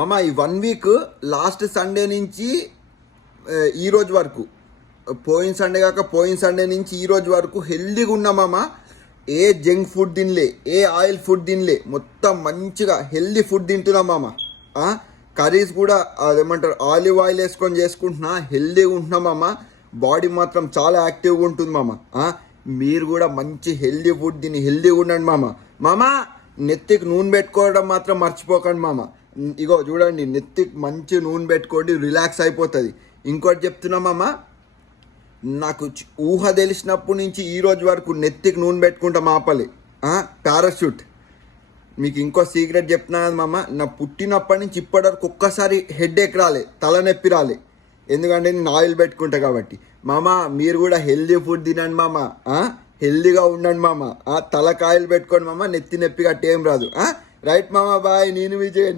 మామ ఈ 1 week last Sunday నుంచి ఈ రోజు వరకు, పోయిన సండే కాక పోయిన సండే నుంచి ఈ రోజు వరకు హెల్దీగా ఉన్నా మామ. ఏ జంక్ ఫుడ్ తినలే, ఏ ఆయిల్ ఫుడ్ తినలే, మొత్తం మంచిగా హెల్దీ ఫుడ్ తింటున్నా మామ. కర్రీస్ కూడా అదేమంటారు ఆలివ్ ఆయిల్ వేసుకొని చేసుకుంటున్నా, హెల్దీగా ఉంటున్నా మామ. బాడీ మాత్రం చాలా యాక్టివ్గా ఉంటుంది మామ. మీరు కూడా మంచి హెల్దీ ఫుడ్ తిని హెల్దీగా ఉండండి మామ. మామ నెత్తికి నూనె పెట్టుకోవడం మాత్రం మర్చిపోకండి మామ. ఇగో చూడండి, నెత్తికి మంచి నూనె పెట్టుకోండి, రిలాక్స్ అయిపోతుంది. ఇంకోటి చెప్తున్నా మామ, నాకు ఊహ తెలిసినప్పటి నుంచి ఈ రోజు వరకు నెత్తికి నూనె పెట్టుకుంటా మాపలి పారాషూట్. మీకు ఇంకో సీక్రెట్ చెప్తున్నా మామ, నా పుట్టినప్పటి నుంచి ఇప్పటివరకు ఒక్కసారి హెడేక్ రాలే, తలనొప్పి రాలే. ఎందుకంటే నేను ఆయిల్ పెట్టుకుంటా కాబట్టి. మామ మీరు కూడా హెల్దీ ఫుడ్ తినండి మామ, హెల్దీగా ఉండండి మామ. తలకాయలు పెట్టుకోండి మామ, నెత్తి నొప్పి గట్టి ఏం రాదు. రైట్ మామ, బాయ్. నేను విజయ్.